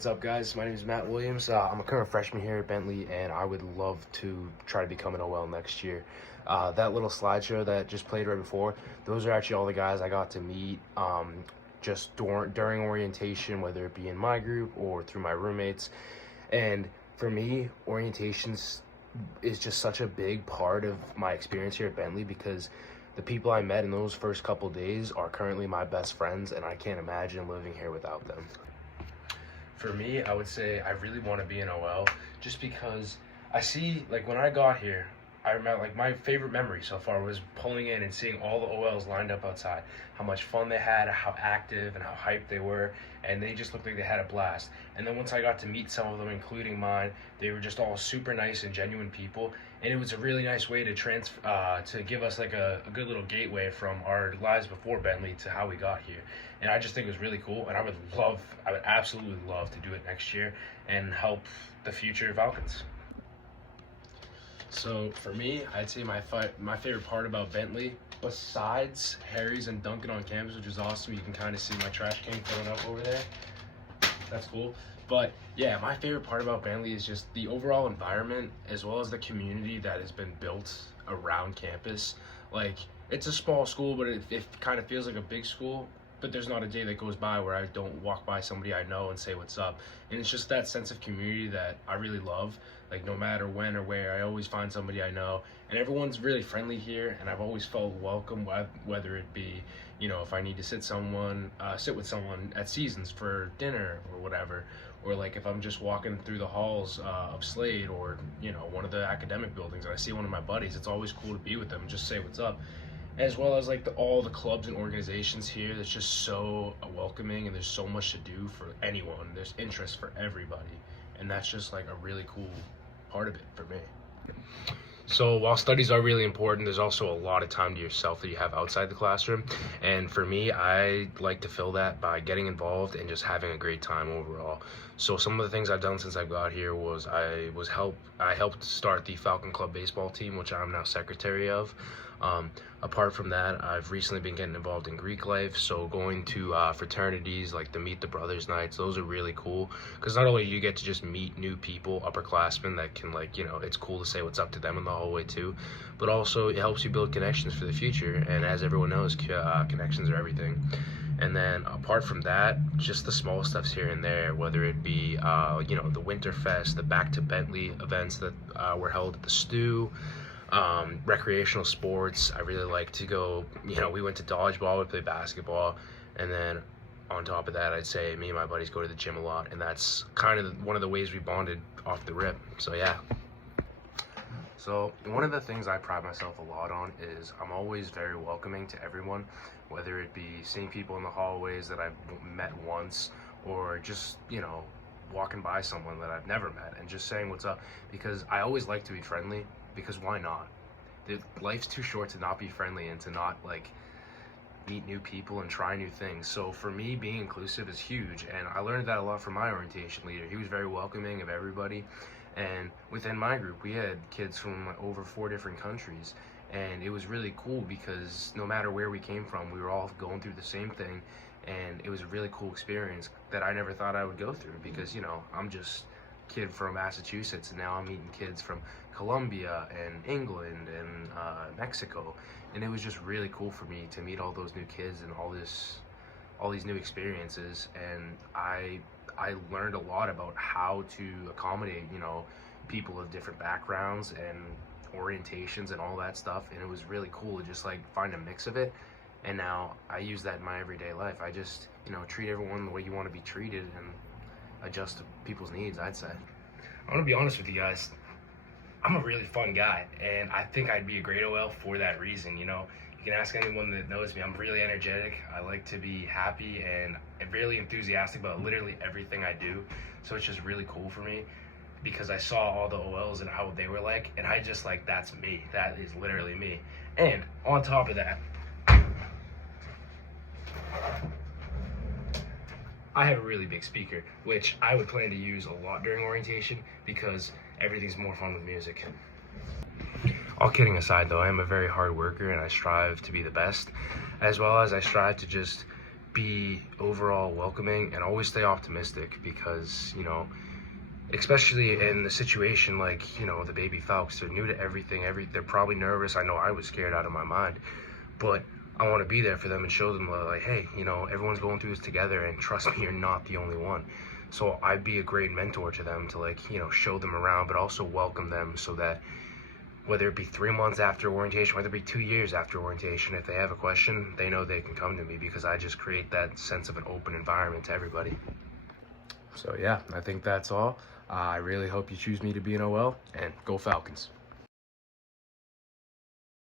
What's up, guys? My name is Matt Williams. I'm a current freshman here at Bentley, and I would love to try to become an OL next year. That little slideshow that just played right before, those are actually all the guys I got to meet just during orientation, whether it be in my group or through my roommates. And for me, orientations is just such a big part of my experience here at Bentley because the people I met in those first couple days are currently my best friends, and I can't imagine living here without them. For me, I would say I really want to be an OL just because I see, like, when I got here, I remember, like, my favorite memory so far was pulling in and seeing all the OLs lined up outside, how much fun they had, how active and how hyped they were, and they just looked like they had a blast. And then once I got to meet some of them, including mine, they were just all super nice and genuine people, and it was a really nice way to to give us like a good little gateway from our lives before Bentley to how we got here. And I just think it was really cool, and I would absolutely love to do it next year and help the future Falcons. So for me, I'd say my favorite part about Bentley, besides Harry's and Dunkin' on campus, which is awesome. You can kind of see my trash can filling up over there. That's cool. But yeah, my favorite part about Bentley is just the overall environment as well as the community that has been built around campus. Like, it's a small school, but it kind of feels like a big school. But there's not a day that goes by where I don't walk by somebody I know and say what's up. And it's just that sense of community that I really love. Like, no matter when or where, I always find somebody I know. And everyone's really friendly here, and I've always felt welcome, whether it be, if I need to sit with someone at Seasons for dinner or whatever. Or like if I'm just walking through the halls of Slade or, one of the academic buildings and I see one of my buddies, it's always cool to be with them and just say what's up. As well as like all the clubs and organizations here that's just so welcoming, and there's so much to do for anyone. There's interest for everybody, and that's just like a really cool part of it for me. So while studies are really important, there's also a lot of time to yourself that you have outside the classroom. And for me, I like to fill that by getting involved and just having a great time overall. So some of the things I've done since I got here was I helped start the Falcon Club baseball team, which I'm now secretary of. Apart from that, I've recently been getting involved in Greek life, so going to fraternities like the Meet the Brothers nights. Those are really cool because not only do you get to just meet new people, upperclassmen that can, like, it's cool to say what's up to them in the hallway too, but also it helps you build connections for the future. And as everyone knows, connections are everything. And then apart from that, just the small stuffs here and there, whether it be the Winterfest, the Back to Bentley events that were held at the Stew. Recreational sports, I really like to go, we went to dodgeball, we played basketball, and then on top of that, I'd say me and my buddies go to the gym a lot, and that's kind of one of the ways we bonded off the rip. So yeah. So one of the things I pride myself a lot on is I'm always very welcoming to everyone, whether it be seeing people in the hallways that I've met once, or just, walking by someone that I've never met and just saying what's up, because I always like to be friendly. Because why not? Life's too short to not be friendly and to not, like, meet new people and try new things. So for me, being inclusive is huge, and I learned that a lot from my orientation leader. He was very welcoming of everybody, and within my group, we had kids from over 4 different countries, and it was really cool because no matter where we came from, we were all going through the same thing, and it was a really cool experience that I never thought I would go through because, I'm just kid from Massachusetts, and now I'm meeting kids from Colombia and England and Mexico, and it was just really cool for me to meet all those new kids and all these new experiences. And I learned a lot about how to accommodate people of different backgrounds and orientations and all that stuff, and it was really cool to just like find a mix of it. And now I use that in my everyday life. I just treat everyone the way you want to be treated and adjust to people's needs, I'd say. I'm gonna be honest with you guys. I'm a really fun guy, and I think I'd be a great OL for that reason. You can ask anyone that knows me. I'm really energetic. I like to be happy and really enthusiastic about literally everything I do. So it's just really cool for me because I saw all the OLs and how they were like, and I just like, that's me. That is literally me. And on top of that, I have a really big speaker, which I would plan to use a lot during orientation because everything's more fun with music. All kidding aside though, I am a very hard worker and I strive to be the best, as well as I strive to just be overall welcoming and always stay optimistic, because, you know, especially in the situation like, you know, the baby Falcons, they're new to everything. They're probably nervous. I know I was scared out of my mind, but I want to be there for them and show them like, hey, you know, everyone's going through this together, and trust me, you're not the only one. So I'd be a great mentor to them to, like, you know, show them around, but also welcome them, so that whether it be 3 months after orientation, whether it be 2 years after orientation, if they have a question, they know they can come to me, because I just create that sense of an open environment to everybody. So yeah, I think that's all. I really hope you choose me to be an OL, and go Falcons.